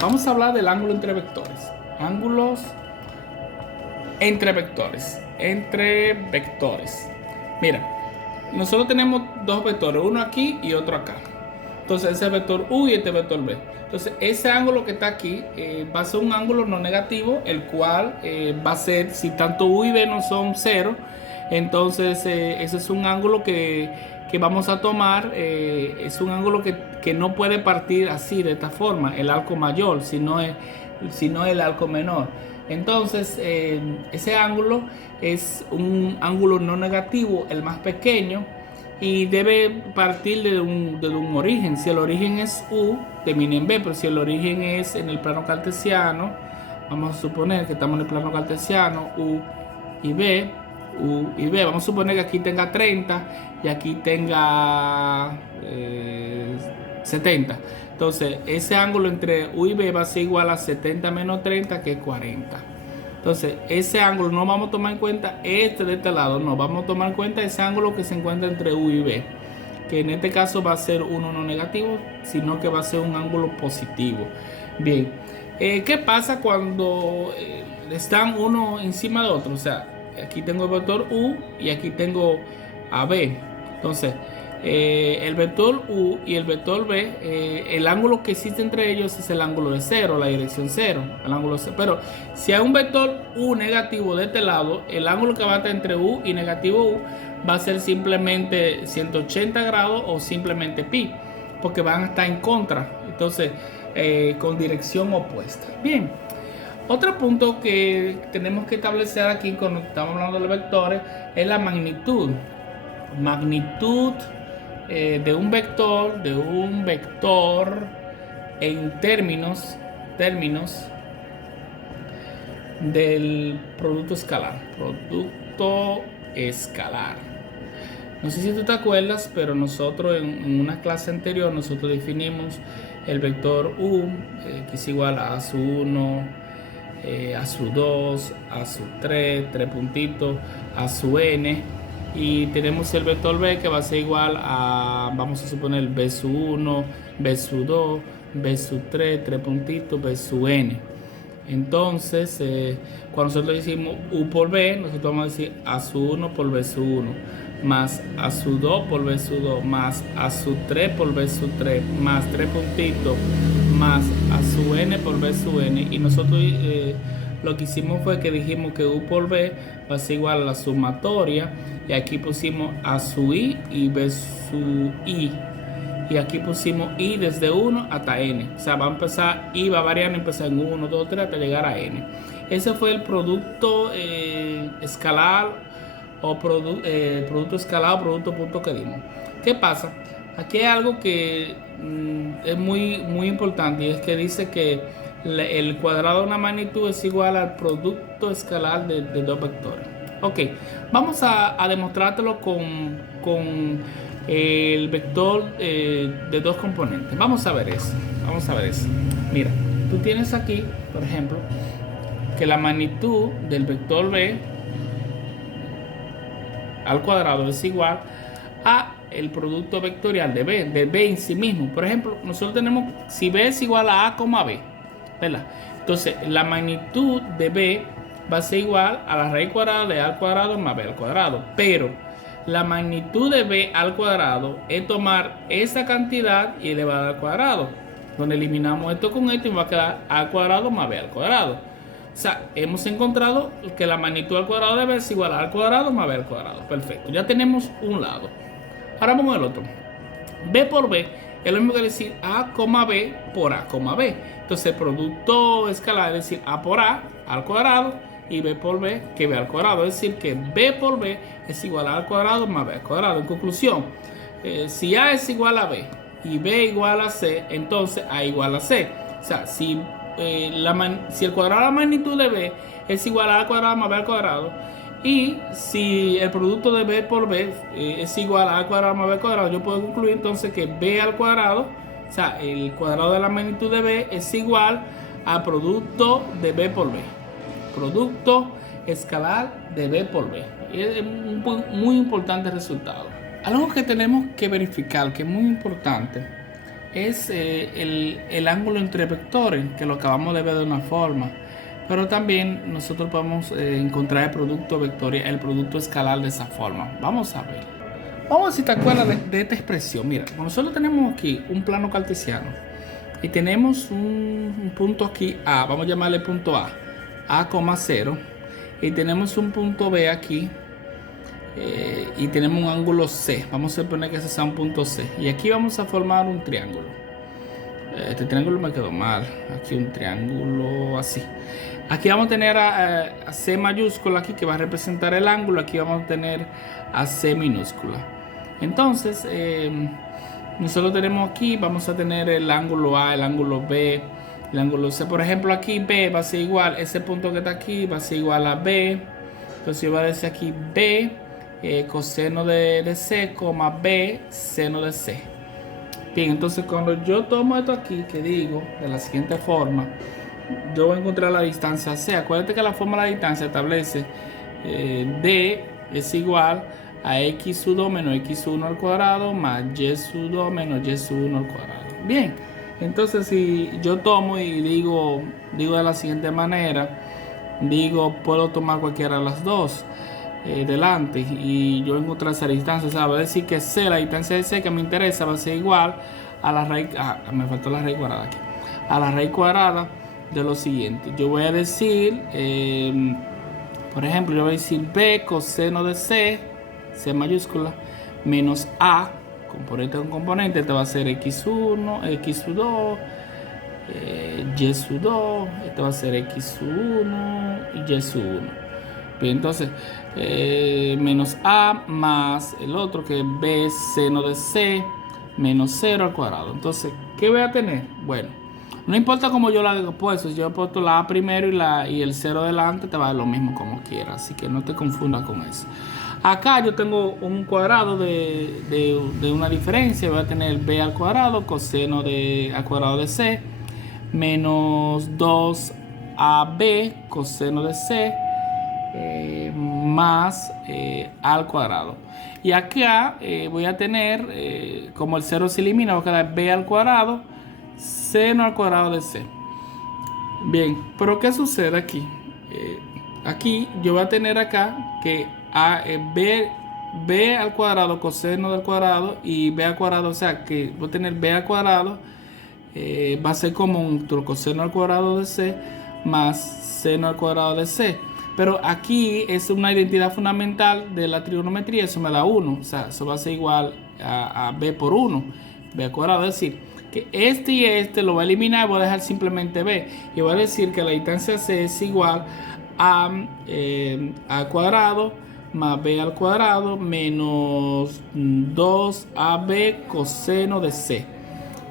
Vamos a hablar del ángulo entre vectores. Ángulos entre vectores. Entre vectores. Mira, nosotros tenemos dos vectores, uno aquí y otro acá. Entonces ese vector U y este vector B. Entonces ese ángulo que está aquí va a ser un ángulo no negativo, el cual va a ser, si tanto U y B no son cero, entonces ese es un ángulo que vamos a tomar, es un ángulo que no puede partir así, de esta forma, el arco mayor, sino el arco menor. Entonces ese ángulo es un ángulo no negativo, el más pequeño, y debe partir de un origen. Si el origen es U, termina en B, pero si el origen es en el plano cartesiano, vamos a suponer que estamos en el plano cartesiano, U y B, vamos a suponer que aquí tenga 30 y aquí tenga 70. Entonces ese ángulo entre U y B va a ser igual a 70 menos 30, que es 40. Entonces ese ángulo no vamos a tomar en cuenta este de este lado, no, vamos a tomar en cuenta ese ángulo que se encuentra entre U y B, que en este caso va a ser uno no negativo, sino que va a ser un ángulo positivo. Bien, ¿qué pasa cuando están uno encima de otro? O sea, aquí tengo el vector U y aquí tengo a B. Entonces el vector U y el vector B, el ángulo que existe entre ellos es el ángulo de cero, la dirección cero, el ángulo de cero. Pero si hay un vector U negativo de este lado, el ángulo que va a estar entre U y negativo U va a ser simplemente 180 grados o simplemente pi, porque van a estar en contra, entonces con dirección opuesta. Bien, otro punto que tenemos que establecer aquí cuando estamos hablando de los vectores es la magnitud. Magnitud de un vector en términos del producto escalar. Producto escalar. No sé si tú te acuerdas, pero nosotros en una clase anterior nosotros definimos el vector U, que es igual a su 1, a su 2, a su 3, 3 puntitos, a su n. Y tenemos el vector B, que va a ser igual a, vamos a suponer, B sub 1, B sub 2, B sub 3, 3 puntitos, B sub n. Entonces, cuando nosotros decimos U por B, nosotros vamos a decir A sub 1 por B sub 1, más A sub 2 por B sub 2, más A sub 3 por B sub 3, más 3 puntitos, más A sub n por B sub n. Y nosotros lo que hicimos fue que dijimos que U por B va a ser igual a la sumatoria, y aquí pusimos A sub I y B sub I, y aquí pusimos I desde 1 hasta n. O sea, va a empezar, I va variando, empezar en 1, 2, 3 hasta llegar a n. Ese fue el producto escalar o producto escalar o producto punto que dimos. ¿Qué pasa? Aquí hay algo que es muy importante, y es que dice que el cuadrado de una magnitud es igual al producto escalar de dos vectores. Ok, vamos a demostrártelo con el vector de dos componentes. Vamos a ver eso. Mira, tú tienes aquí, por ejemplo, que la magnitud del vector B al cuadrado es igual a el producto vectorial de B en sí mismo. Por ejemplo, nosotros tenemos, si B es igual a B, ¿verdad? Entonces la magnitud de B va a ser igual a la raíz cuadrada de A al cuadrado más B al cuadrado. Pero la magnitud de B al cuadrado es tomar esa cantidad y elevarla al cuadrado, donde eliminamos esto con esto y va a quedar A al cuadrado más B al cuadrado. O sea, hemos encontrado que la magnitud al cuadrado de B es igual a al cuadrado más B al cuadrado. Perfecto, ya tenemos un lado. Ahora vamos al otro. B por B es lo mismo que decir A, B por A, B. Entonces el producto escalar es decir A por A al cuadrado, y B por B, que B al cuadrado. Es decir que B por B es igual a al cuadrado más B al cuadrado. En conclusión, si A es igual a B y B igual a C, entonces A igual a C. O sea, si el cuadrado de la magnitud de B es igual a al cuadrado más B al cuadrado, y si el producto de B por B es igual a al cuadrado más B al cuadrado, yo puedo concluir entonces que B al cuadrado, o sea, el cuadrado de la magnitud de B es igual al producto de B por B. Producto escalar de B por B. Y es un muy importante resultado. Algo que tenemos que verificar, que es muy importante, es el ángulo entre vectores, que lo acabamos de ver de una forma. Pero también nosotros podemos encontrar el producto vectorial, el producto escalar de esa forma. Vamos a ver. Vamos a ver si te acuerdas de esta expresión. Mira, nosotros tenemos aquí un plano cartesiano y tenemos un punto aquí A, vamos a llamarle punto A, A,0, y tenemos un punto B aquí, y tenemos un ángulo C. Vamos a suponer que ese sea un punto C, y aquí vamos a formar un triángulo. Este triángulo me quedó mal, aquí un triángulo así. Aquí vamos a tener a C mayúscula aquí, que va a representar el ángulo. Aquí vamos a tener a C minúscula. Entonces nosotros tenemos aquí, vamos a tener el ángulo A, el ángulo B, el ángulo C. Por ejemplo, aquí B va a ser igual, ese punto que está aquí va a ser igual a B. Entonces yo voy a decir aquí B, coseno de C, B, seno de C. Bien, entonces cuando yo tomo esto aquí, que digo de la siguiente forma, yo voy a encontrar la distancia C. Acuérdate que la forma de la distancia establece D es igual a X sub 2 menos X sub 1 al cuadrado más Y sub 2 menos Y sub 1 al cuadrado. Bien, entonces si yo tomo y digo de la siguiente manera, puedo tomar cualquiera de las dos delante y yo encontrar esa distancia. O sea, va a decir que C, la distancia de C que me interesa, va a ser igual a la raíz, me faltó la raíz cuadrada aquí, a la raíz cuadrada de lo siguiente. Yo voy a decir, por ejemplo, yo voy a decir B coseno de C, C mayúscula, menos A, componente con componente, este va a ser X1, X2, Y2, este va a ser X1 y Y1. Bien, entonces, menos A más el otro que es B seno de C menos 0 al cuadrado. Entonces, ¿qué voy a tener? Bueno, no importa cómo yo la haga, pues si yo he puesto la A primero y el 0 delante, te va a dar lo mismo como quieras. Así que no te confundas con eso. Acá yo tengo un cuadrado de una diferencia. Voy a tener B al cuadrado coseno al cuadrado de C menos 2AB coseno de C más A al cuadrado. Y acá voy a tener, como el 0 se elimina, va a quedar B al cuadrado seno al cuadrado de C. Bien, pero ¿qué sucede aquí? Aquí yo voy a tener acá que B al cuadrado coseno del cuadrado y B al cuadrado, o sea que voy a tener B al cuadrado, va a ser como un coseno al cuadrado de C más seno al cuadrado de C. Pero aquí es una identidad fundamental de la trigonometría, eso me da 1, o sea, eso va a ser igual a B por 1, B al cuadrado, es decir, que este y este lo voy a eliminar y voy a dejar simplemente B. Y voy a decir que la distancia C es igual a al cuadrado más B al cuadrado menos 2AB coseno de C.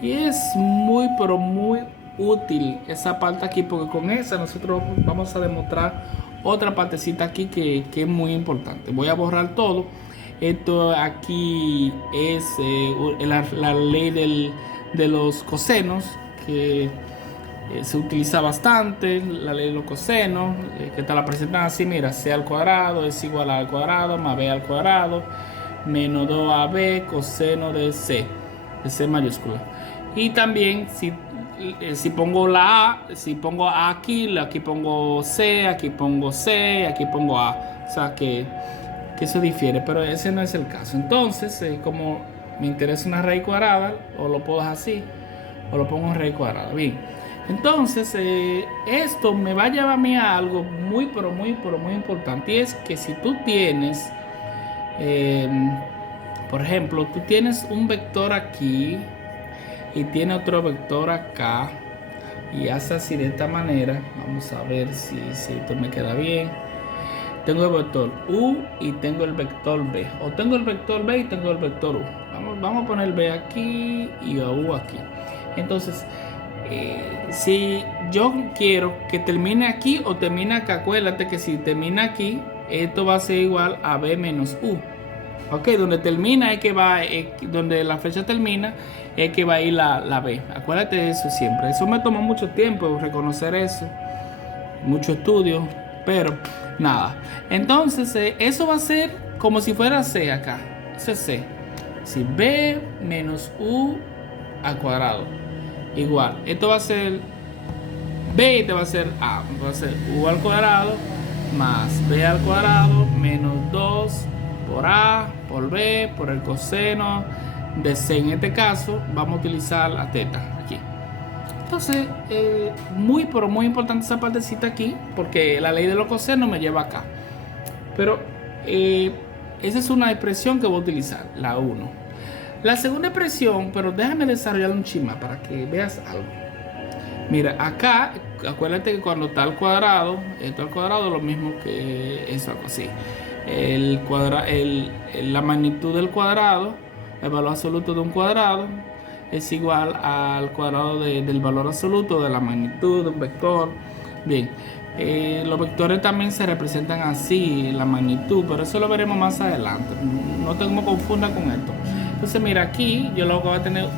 Y es muy, pero muy útil esa parte aquí, porque con esa nosotros vamos a demostrar otra partecita aquí que es muy importante. Voy a borrar todo. Esto aquí es la ley de los cosenos, que se utiliza bastante, la ley de los cosenos, que te la presentan así, mira, C al cuadrado es igual a al cuadrado más B al cuadrado menos 2AB coseno de C mayúscula. Y también si pongo la A, si pongo A aquí pongo C, aquí pongo C, aquí pongo A. O sea que eso difiere, pero ese no es el caso. Entonces, como me interesa una raíz cuadrada, o lo puedo dejar así, o lo pongo en raíz cuadrada. Bien, entonces esto me va a llevar a mí a algo muy, pero muy importante. Y es que si tú tienes, por ejemplo, tú tienes un vector aquí y tiene otro vector acá y hace así de esta manera. Vamos a ver si esto me queda bien. Tengo el vector U y tengo el vector B, o tengo el vector B y tengo el vector U. Vamos a poner B aquí y a U aquí. Entonces, si yo quiero que termine aquí o termine acá, acuérdate que si termina aquí, esto va a ser igual a B menos U. Ok, donde termina es que va, donde la flecha termina es que va a ir la B. Acuérdate de eso siempre. Eso me tomó mucho tiempo reconocer eso, mucho estudio, pero nada. Entonces eso va a ser como si fuera C acá. Eso es C. Si B menos U al cuadrado. Igual, esto va a ser B y este va a ser A. Va a ser U al cuadrado más B al cuadrado menos 2 por A por B por el coseno de C. En este caso vamos a utilizar la teta aquí. Entonces, pero muy importante esa partecita aquí, porque la ley de los cosenos me lleva acá. Pero esa es una expresión que voy a utilizar, la 1. La segunda expresión, pero déjame desarrollar un chisma para que veas algo. Mira, acá, acuérdate que cuando está al cuadrado, esto al cuadrado es lo mismo que eso, algo así. La magnitud del cuadrado, el valor absoluto de un cuadrado, es igual al cuadrado del valor absoluto de la magnitud de un vector. Bien, los vectores también se representan así, la magnitud, pero eso lo veremos más adelante. No te me confunda con esto. Entonces mira, aquí yo lo que voy a tener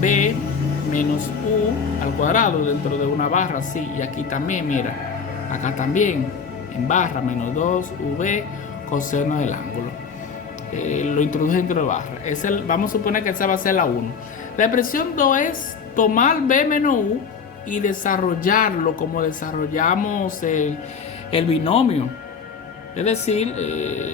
b menos u al cuadrado dentro de una barra, así. Y aquí también, mira, acá también en barra menos 2v coseno del ángulo. Lo introduje dentro de barra. Vamos a suponer que esa va a ser la 1. La expresión 2 es tomar b menos u y desarrollarlo como desarrollamos el binomio. Es decir,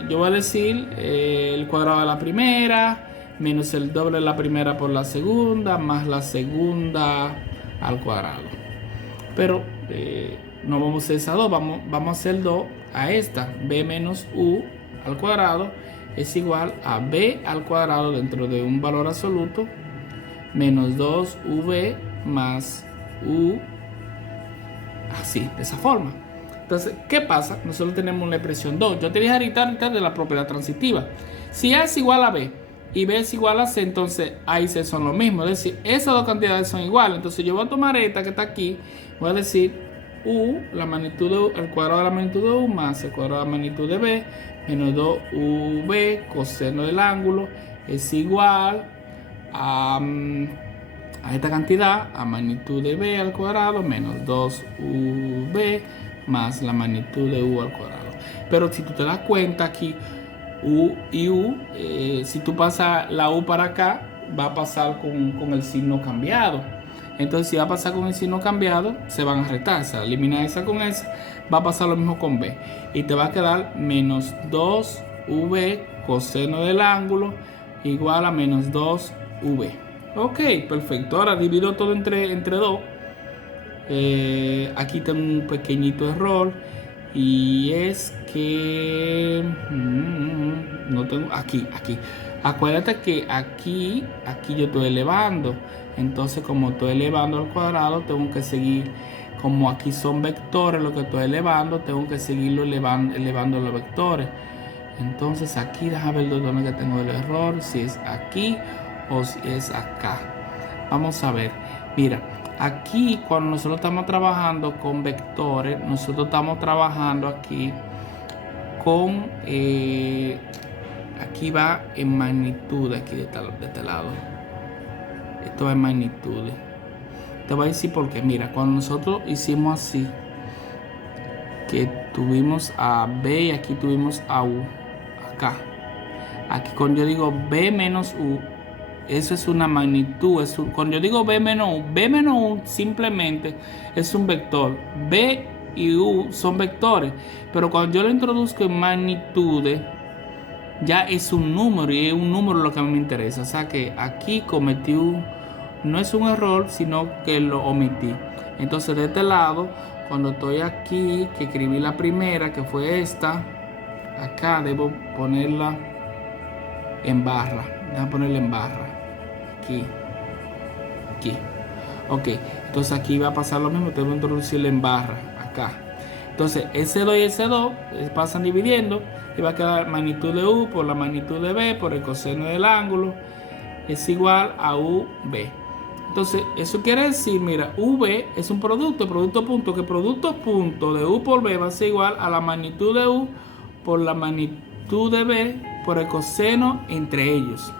yo voy a decir el cuadrado de la primera menos el doble de la primera por la segunda más la segunda al cuadrado. Pero no vamos a hacer esa 2, vamos a hacer 2 a esta. B menos u al cuadrado es igual a b al cuadrado dentro de un valor absoluto menos 2v más u, así, de esa forma. Entonces, ¿qué pasa? Nosotros tenemos la expresión 2. Yo te dije ahorita de la propiedad transitiva. Si A es igual a B y B es igual a C, entonces A y C son lo mismo. Es decir, esas dos cantidades son iguales. Entonces yo voy a tomar esta que está aquí, voy a decir U, la magnitud de U, el cuadrado de la magnitud de U más el cuadrado de la magnitud de B menos 2UB coseno del ángulo es igual a esta cantidad, a magnitud de B al cuadrado menos 2UB más la magnitud de U al cuadrado. Pero si tú te das cuenta aquí, U y U, si tú pasas la U para acá, va a pasar con el signo cambiado. Entonces si va a pasar con el signo cambiado, se van a restar. Se elimina esa con esa, va a pasar lo mismo con B. Y te va a quedar menos 2V coseno del ángulo igual a menos 2V. Ok, perfecto. Ahora divido todo entre 2. Aquí tengo un pequeñito error. Y es que no tengo aquí. Acuérdate que aquí yo estoy elevando. Entonces, como estoy elevando al cuadrado, tengo que seguir. Como aquí son vectores lo que estoy elevando, tengo que seguirlo elevando los vectores. Entonces aquí déjame ver dónde que tengo el error, si es aquí o si es acá. Vamos a ver. Mira, aquí cuando nosotros estamos trabajando con vectores, nosotros estamos trabajando aquí con aquí va en magnitud, aquí de este lado. Esto va en magnitud. Te voy a decir por qué. Mira, cuando nosotros hicimos así, que tuvimos a B y aquí tuvimos a U, acá. Aquí cuando yo digo B menos U, eso es una magnitud. Cuando yo digo B menos U simplemente es un vector. B y U son vectores. Pero cuando yo lo introduzco en magnitudes, ya es un número y es un número lo que a mí me interesa. O sea que aquí cometí no es un error, sino que lo omití. Entonces de este lado, cuando estoy aquí, que escribí la primera, que fue esta, acá debo ponerla en barra. Déjame ponerla en barra. Aquí. Ok, entonces aquí va a pasar lo mismo, tengo que introducirla en barra, acá. Entonces ese 2 y ese 2 pasan dividiendo y va a quedar magnitud de U por la magnitud de B por el coseno del ángulo es igual a UB. Entonces eso quiere decir, mira, V es un producto punto, que producto punto de U por B va a ser igual a la magnitud de U por la magnitud de B por el coseno entre ellos.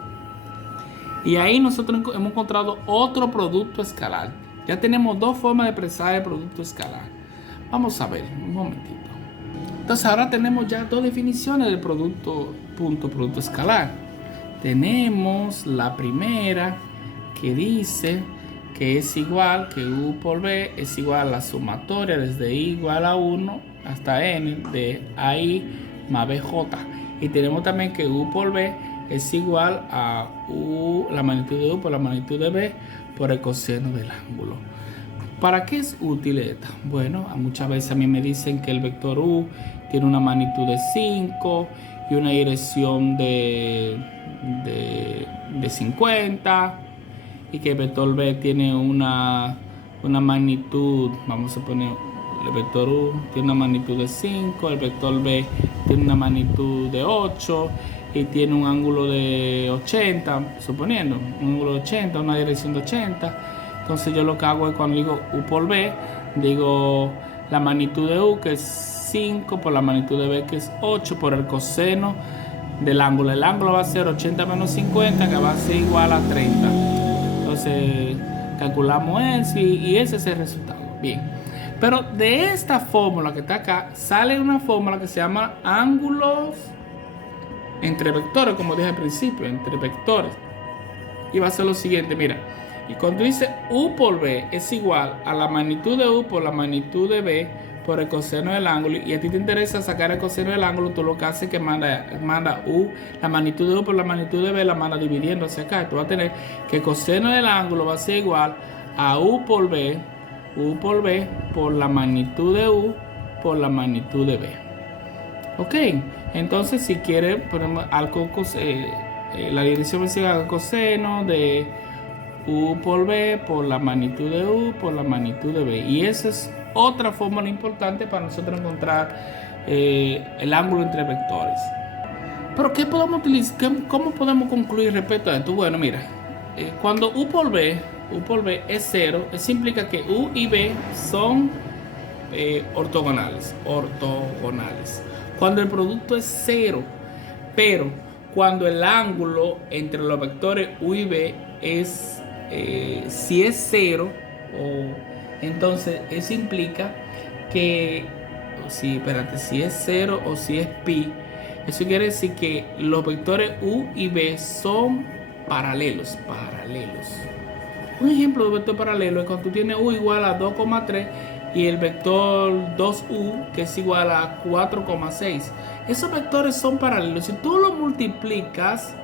Y ahí nosotros hemos encontrado otro producto escalar. Ya tenemos dos formas de expresar el producto escalar. Vamos a ver, un momentito. Entonces ahora tenemos ya dos definiciones del producto escalar. Tenemos la primera, que dice que es igual, que u por b es igual a la sumatoria desde i igual a 1 hasta n de ai más bj. Y tenemos también que u por b es igual a la magnitud de u por la magnitud de b por el coseno del ángulo. ¿Para qué es útil esta? Bueno, muchas veces a mí me dicen que el vector u tiene una magnitud de 5 y una dirección de 50, y que el vector b tiene una magnitud, vamos a poner, el vector u tiene una magnitud de 5, el vector b tiene una magnitud de 8 y tiene un ángulo de 80, suponiendo, un ángulo de 80, una dirección de 80. Entonces yo lo que hago es, cuando digo u por b, digo la magnitud de u, que es 5, por la magnitud de b, que es 8, por el coseno del ángulo. El ángulo va a ser 80 menos 50, que va a ser igual a 30. Entonces calculamos eso y ese es el resultado. Bien, pero de esta fórmula que está acá, sale una fórmula que se llama ángulos entre vectores, como dije al principio, entre vectores. Y va a ser lo siguiente, mira. Y cuando dice u por b es igual a la magnitud de u por la magnitud de b por el coseno del ángulo, y a ti te interesa sacar el coseno del ángulo, tú lo que haces es que manda u, la magnitud de u por la magnitud de b, la manda dividiendo hacia acá. Tú vas a tener que el coseno del ángulo va a ser igual a u por b por la magnitud de u por la magnitud de b. Ok, entonces si quieres ponemos la dirección es igual al coseno de u por b por la magnitud de u por la magnitud de b. Y esa es otra fórmula importante para nosotros encontrar el ángulo entre vectores. Pero ¿qué podemos utilizar? ¿Cómo podemos concluir respecto a esto? Bueno, mira, cuando u por b es 0, eso implica que u y b son ortogonales. Cuando el producto es 0, pero cuando el ángulo entre los vectores u y b es si es 0, entonces eso implica que si es 0 o si es pi, eso quiere decir que los vectores u y b son paralelos. Un ejemplo de vector paralelo es cuando tú tienes u igual a 2,3 y el vector 2u que es igual a 4,6. Esos vectores son paralelos. Si tú lo multiplicas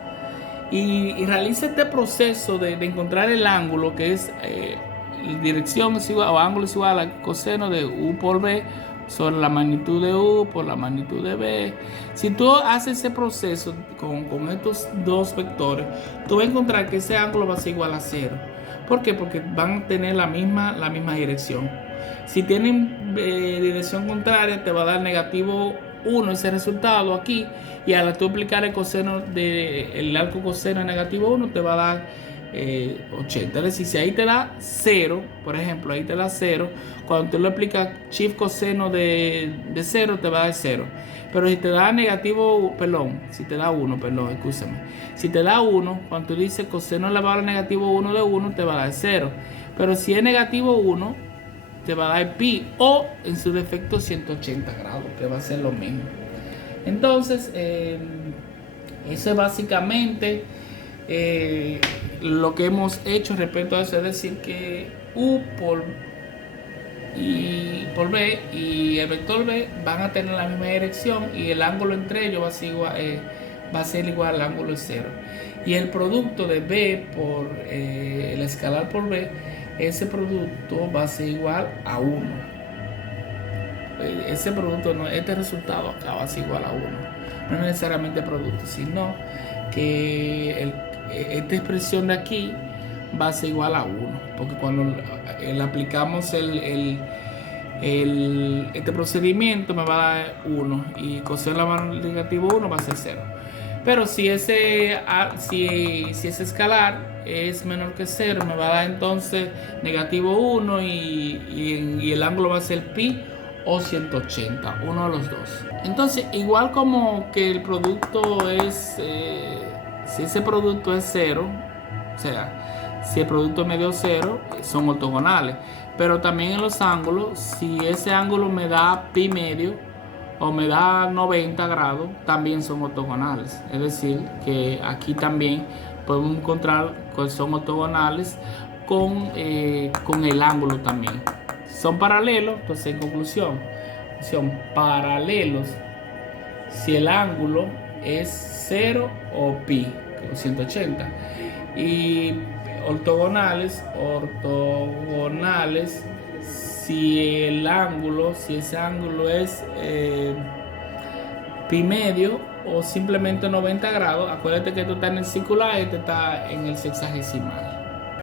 y realiza este proceso de encontrar el ángulo, que es dirección es igual, o ángulo es igual al coseno de u por b sobre la magnitud de u por la magnitud de b. Si tú haces ese proceso con estos dos vectores, tú vas a encontrar que ese ángulo va a ser igual a 0. ¿Por qué? Porque van a tener la misma dirección. Si tienen dirección contraria, te va a dar negativo 1 ese resultado aquí, y al tú aplicar el coseno el arco coseno de negativo 1 te va a dar 80. Es decir, si ahí te da 0, por ejemplo, ahí te da 0, cuando tú lo aplicas shift coseno de 0 te va a dar 0. Pero si te da negativo, si te da 1, escúchame. Si te da 1, cuando tú dices coseno elevado al negativo 1 de 1, te va a dar 0. Pero si es negativo 1, te va a dar pi, o en su defecto 180 grados, que va a ser lo mismo. Entonces, eso es básicamente lo que hemos hecho respecto a eso. Es decir, que u por b y el vector b van a tener la misma dirección, y el ángulo entre ellos va a ser igual al ángulo de 0. Y el producto de b por el escalar por b, ese producto va a ser igual a 1. Ese producto, este resultado acá va a ser igual a 1. No necesariamente el producto, sino que esta expresión de aquí va a ser igual a 1. Porque cuando le aplicamos este procedimiento, me va a dar 1. Y coseno elevado al negativo 1 va a ser 0. Pero si ese escalar es menor que 0, me va a dar entonces negativo 1 y el ángulo va a ser pi o 180, uno de los dos. Entonces, igual como que el producto es, si ese producto es 0, o sea, si el producto medio 0, son ortogonales. Pero también en los ángulos, si ese ángulo me da pi medio o me da 90 grados, también son ortogonales. Es decir, que aquí también podemos encontrar que son ortogonales con el ángulo también. Son paralelos, entonces en conclusión, son paralelos si el ángulo es 0 o pi, 180. Y ortogonales si ese ángulo es pi medio o simplemente 90 grados. Acuérdate que esto está en el circular y este está en el sexagesimal.